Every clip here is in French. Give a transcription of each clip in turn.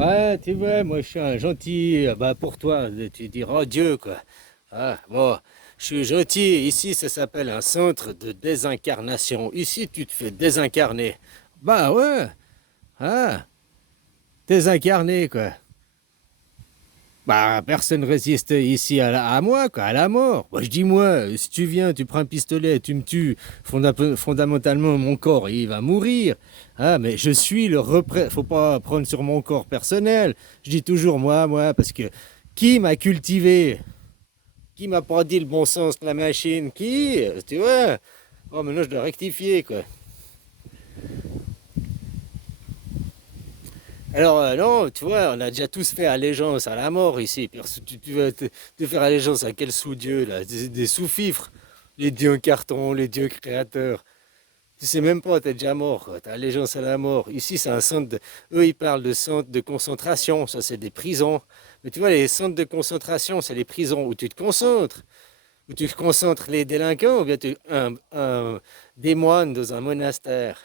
Ouais, tu vois, moi je suis un gentil, bah pour toi, tu diras Dieu, quoi. Ah, bon, je suis gentil, ici ça s'appelle un centre de désincarnation. Ici tu te fais désincarner. Bah ouais, ah, désincarné, quoi. Bah personne résiste ici à moi, quoi, à la mort. Bah je dis moi, si tu viens, tu prends un pistolet, tu me tues, fondamentalement mon corps il va mourir. Ah mais je suis le faut pas prendre sur mon corps personnel. Je dis toujours moi, parce que qui m'a cultivé? Qui m'a pas dit le bon sens de la machine? Qui? Tu vois? Oh maintenant je dois rectifier, quoi. Alors, non, tu vois, on a déjà tous fait allégeance à la mort ici. Tu vas te faire allégeance à quel sous-dieu, là? Des sous-fifres. Les dieux en carton, les dieux créateurs. Tu sais même pas, t'es déjà mort, quoi. T'as allégeance à la mort. Ici, c'est un centre de... Eux, ils parlent de centre de concentration. Ça, c'est des prisons. Mais tu vois, les centres de concentration, c'est les prisons où tu te concentres. Où tu concentres les délinquants, ou bien des moines dans un monastère.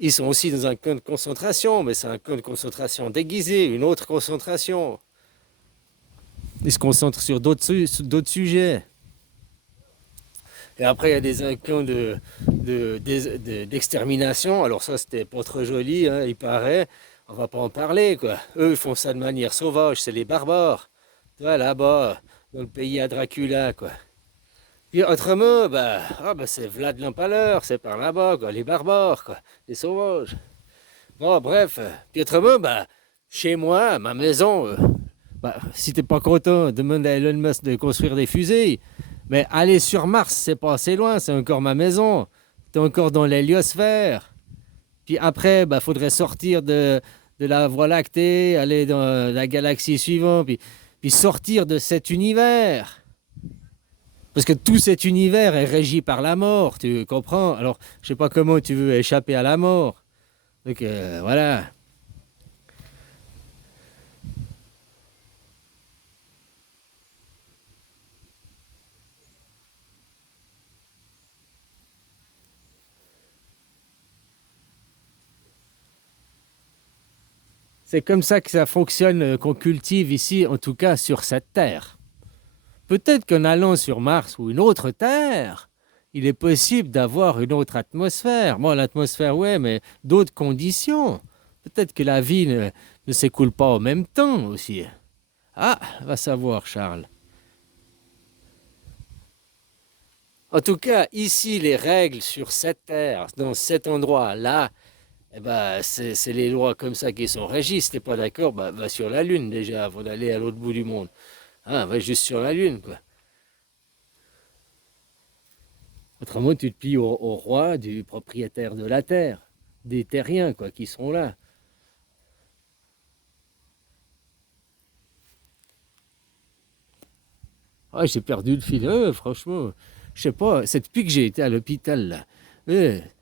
Ils sont aussi dans un camp de concentration, mais c'est un camp de concentration déguisé, une autre concentration. Ils se concentrent sur d'autres sujets. Et après, il y a des camps d'extermination. Alors ça, c'était pas trop joli, hein, il paraît. On va pas en parler, quoi. Eux, ils font ça de manière sauvage, c'est les barbares. Tu vois, là-bas, dans le pays à Dracula, quoi. Puis autrement, c'est Vlad l'Empaleur, c'est par là-bas, quoi, les barbares, quoi, les sauvages. Bon, bref. Puis autrement, chez moi, à ma maison, si t'es pas content, demande à Elon Musk de construire des fusées. Mais aller sur Mars, c'est pas assez loin, c'est encore ma maison. T'es encore dans l'héliosphère. Puis après, faudrait sortir de la Voie lactée, aller dans la galaxie suivante, puis sortir de cet univers. Parce que tout cet univers est régi par la mort, tu comprends? Alors, je sais pas comment tu veux échapper à la mort. Donc voilà. C'est comme ça que ça fonctionne, qu'on cultive ici, en tout cas sur cette Terre. Peut-être qu'en allant sur Mars ou une autre Terre, il est possible d'avoir une autre atmosphère. Bon, l'atmosphère, ouais, mais d'autres conditions. Peut-être que la vie ne s'écoule pas en même temps aussi. Ah, va savoir, Charles. En tout cas, ici, les règles sur cette Terre, dans cet endroit-là, eh ben, c'est les lois comme ça qui sont régies. Si t'es pas d'accord, va sur la Lune déjà, avant d'aller à l'autre bout du monde. Ah, va juste sur la Lune, quoi. Autrement, tu te plies au roi du propriétaire de la terre, des terriens, quoi, qui sont là. Ah, j'ai perdu le fil, franchement. Je sais pas, c'est depuis que j'ai été à l'hôpital, là.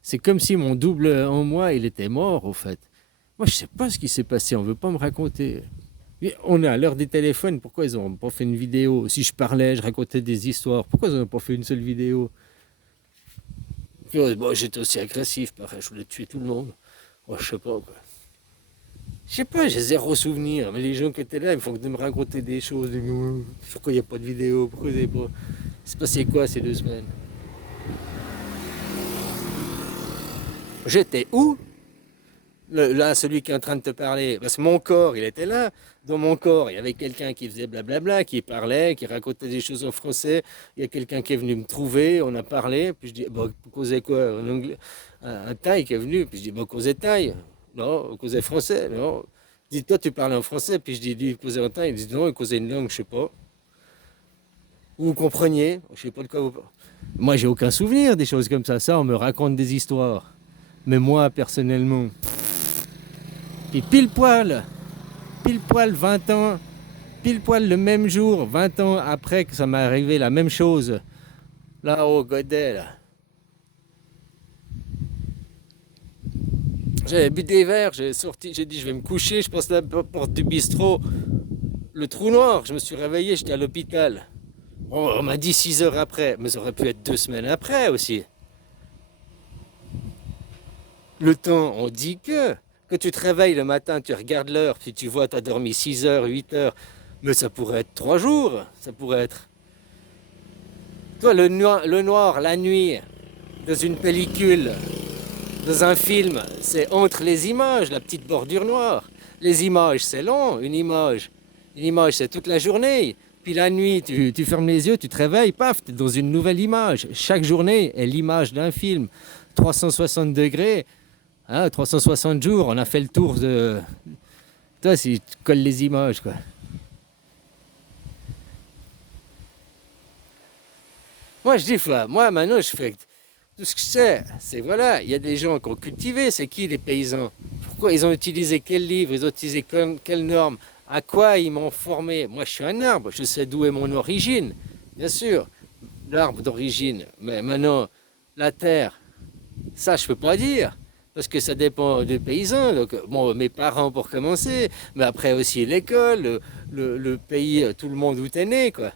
C'est comme si mon double en moi, il était mort, au fait. Moi, je sais pas ce qui s'est passé, on veut pas me raconter. Mais on est à l'heure des téléphones, pourquoi ils ont pas fait une vidéo? Si je parlais, je racontais des histoires, pourquoi ils ont pas fait une seule vidéo? Puis, bon, j'étais aussi agressif, pareil, je voulais tuer tout le monde. Moi, je sais pas, quoi. Je sais pas, j'ai zéro souvenir, mais les gens qui étaient là, ils me font que de me raconter des choses. Pourquoi il n'y a pas de vidéo? Pourquoi il n'y a pas... C'est passé quoi ces 2 semaines? J'étais où? Là, celui qui est en train de te parler. Parce que mon corps, il était là. Dans mon corps, il y avait quelqu'un qui faisait blablabla, qui parlait, qui racontait des choses en français. Il y a quelqu'un qui est venu me trouver, on a parlé. Puis je dis, bon, vous causez quoi en anglais? Un Thaï qui est venu. Puis je dis, bon, causez Thaï. Non, vous causez français. Non. Il dit, toi, tu parles en français. Puis je dis, lui, il causait en Thaï. Il dit, non, il causait une langue, je sais pas. Vous compreniez? Je sais pas de quoi vous parlez. Moi, j'ai aucun souvenir des choses comme ça. Ça, on me raconte des histoires. Mais moi, personnellement. Puis pile poil 20 ans, pile poil le même jour, 20 ans après que ça m'est arrivé la même chose, là au Godet, là. J'avais bu des verres, j'ai sorti, j'ai dit je vais me coucher, je passe à la porte du bistrot, le trou noir, je me suis réveillé, j'étais à l'hôpital. On m'a dit 6 heures après, mais ça aurait pu être 2 semaines après aussi. Le temps, on dit que, Que tu te réveilles le matin, tu regardes l'heure, puis tu vois, tu as dormi 6 heures, 8 heures, mais ça pourrait être 3 jours, ça pourrait être. Toi, le noir, la nuit, dans une pellicule, dans un film, c'est entre les images, la petite bordure noire. Les images, c'est long, une image, c'est toute la journée. Puis la nuit, tu fermes les yeux, tu te réveilles, paf, tu es dans une nouvelle image. Chaque journée est l'image d'un film. 360 degrés, hein, 360 jours, on a fait le tour de. Toi, si tu colles les images, quoi. Moi, je dis, moi, maintenant, je fais tout ce que je sais. C'est voilà, il y a des gens qui ont cultivé. C'est qui les paysans? Pourquoi ils ont utilisé quel livre? Ils ont utilisé quelle norme? À quoi ils m'ont formé? Moi, je suis un arbre. Je sais d'où est mon origine. Bien sûr, l'arbre d'origine. Mais maintenant, la terre, ça, je peux pas dire. Parce que ça dépend des paysans. Donc, bon, mes parents pour commencer, mais après aussi l'école, le pays, tout le monde où t'es né, quoi.